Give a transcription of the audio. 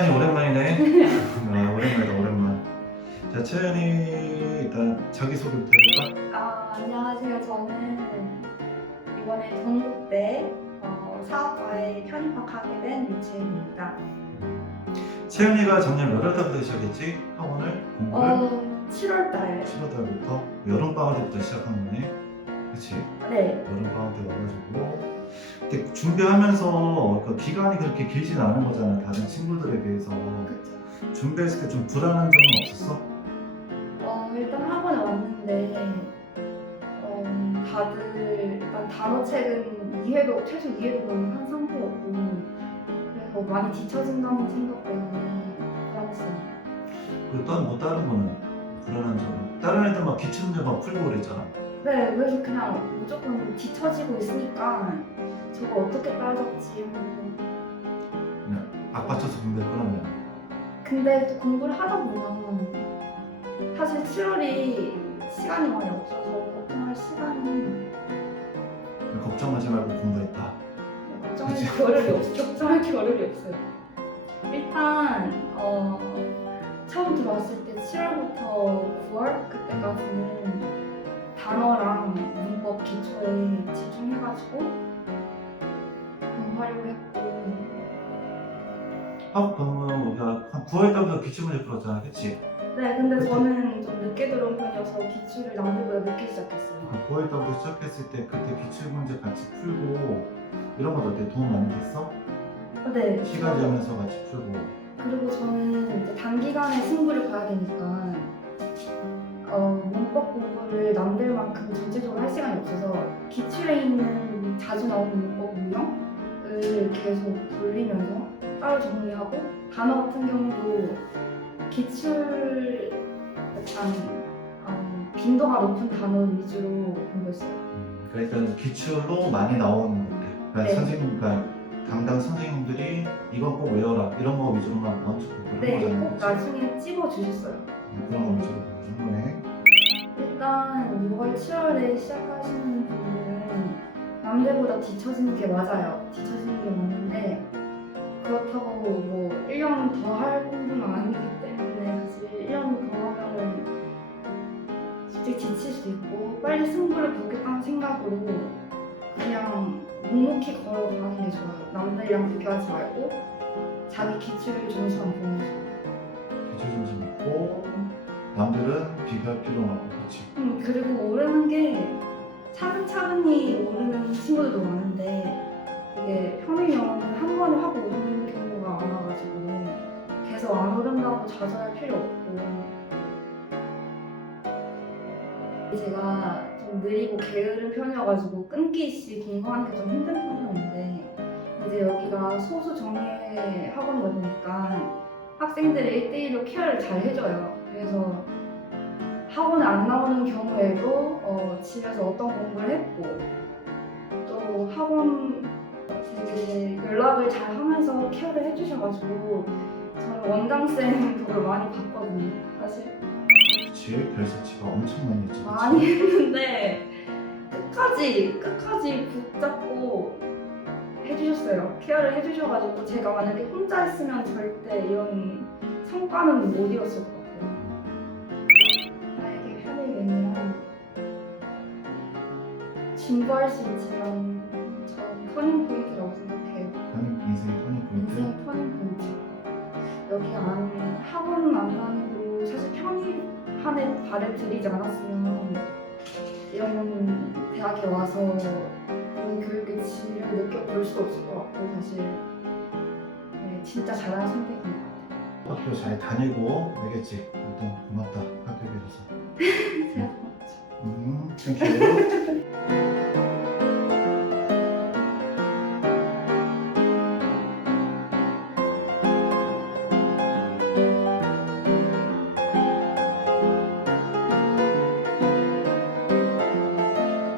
채연이 오랜만이네. 아, 오랜만이다 오랜만. 자 채연이 일단 자기 소개 부터 해볼까? 아, 안녕하세요. 저는 이번에 동국대 어, 사업과에 편입학하게 된 유채입니다. 채연이가 작년 몇월 달부터 시작했지? 학원을 공부를 어, 7월 달. 7월 달부터 여름 방학 때부터 시작한 거네. 그렇지? 네. 여름 방학 때 와가지고 근데 준비하면서 그 기간이 그렇게 길진 않은 거잖아 다른 친구들에 비해서 그쵸. 준비했을 때 좀 불안한 점은 없었어? 어, 일단 학원에 왔는데 어, 다들 일단 단어책은 이해도 최소 이해도 거의 한 상태였고 그래서 많이 뒤처진다는 생각 때문에 불안했어요. 그리고 또한 뭐 다른 거는 불안한 점은 다른 애들 막 기출 문제 막 풀고 그랬잖아 네, 그래서 그냥 무조건 뒤처지고 있으니까 저거 어떻게 따라잡지 하고 그냥 악 받쳐서 공부했구나 그냥 근데 또 공부를 하다 보면 사실 7월이 시간이 많이 없어서 걱정할 시간이 그냥 걱정하지 말고 공부했다 걱정할 겨를이 없어 걱정할 겨를이 없어요. 일단 어, 처음 들어왔을 때 7월부터 9월 그때까지는 단어랑 문법 기초에 집중해가지고 공부하려고 했고 아 그러면 우리가 한 9월 달부터 기출 문제 풀었잖아 그치? 네, 근데 저는 좀 늦게 들어온 편이어서 기출을 남들보다 늦게 시작했어요. 9월 달부터 시작했을 때 그때 기출 문제 같이 풀고 이런 거 어때 도움 많이 됐어? 네. 시간 재면서 같이 풀고 그리고 저는 이제 단기간에 승부를 봐야 되니까 어, 문법 공부를 남들만큼 전체적으로 할 시간이 없어서 기출에 있는 자주 나오는 문법 문형을 계속 돌리면서 정리하고 단어 같은 경우도 기출 약간 어, 빈도가 높은 단어 위주로 공부했어요. 음, 그러니까 기출로 많이 나오는 것들 그러니까 네. 선생님 그러니까 담당 선생님들이 이거 꼭 외워라 이런 거 위주로만 먼저 공부를 네, 한 꼭 거잖아 그치? 나중에 찝어 주셨어요. 음, 그런 거 위주로 공부를 한 거네 일단 6월, 7월에 시작하시는 분들은 남들보다 뒤처지는 게 맞아요. 뒤처지는 게 맞는데 그렇다고 뭐 1년 더할 공부는 아니기 때문에 사실 1년 더 하면은 솔직히 지칠 수도 있고 빨리 승부를 보겠다는 생각으로 그냥 묵묵히 걸어가는 게 좋아요. 남들이랑 비교하지 말고 자기 기출 점수만 보면 좋아요. 기출 점수 있고 남들은 비교할 필요는 없고 그치? 음, 그리고 오르는 게 차근차근히 오르는 친구들도 많은데 이게 현미영어는 한 번에 확 오르는 경우가 많아가지고 계속 안 오른다고 좌절할 필요 없고 제가 좀 느리고 게으른 편이어가지고 끊기 시 공부하는 게 좀 힘든 편이었는데 이제 여기가 소수 정예 학원이다 보니까 학생들의 1대1로 케어를 잘 해줘요. 그래서 학원에 안 나오는 경우에도 어, 집에서 어떤 공부를 했고 또 학원 되게 연락을 잘 하면서 케어를 해주셔가지고 저는 원장쌤 덕을 많이 봤거든요 사실 그치? 별서치가 엄청 많이 했지 그치? 많이 했는데 끝까지 끝까지 붙잡고 해주셨어요 케어를 해주셔가지고 제가 만약에 혼자 했으면 절대 이런 성과는 못 이뤘을 것 같아요 나에게 편의 웬이랑 진부할 수 있지만 전 터닝 포인트라고 생각해요 한 인생의 터닝 포인트 인생 터닝 포인트 여기 안 학원 안 다니고 사실 편입한에 발을 들이지 않았으면 이런 대학에 와서 이런 교육의 질을 느껴볼 수도 없을 것 같고 사실. 네, 진짜 잘한 선택인 것 같아요. 학교 잘 다니고 알겠지? 일단 고맙다. 학교 계셔서. 제가. 음 땡큐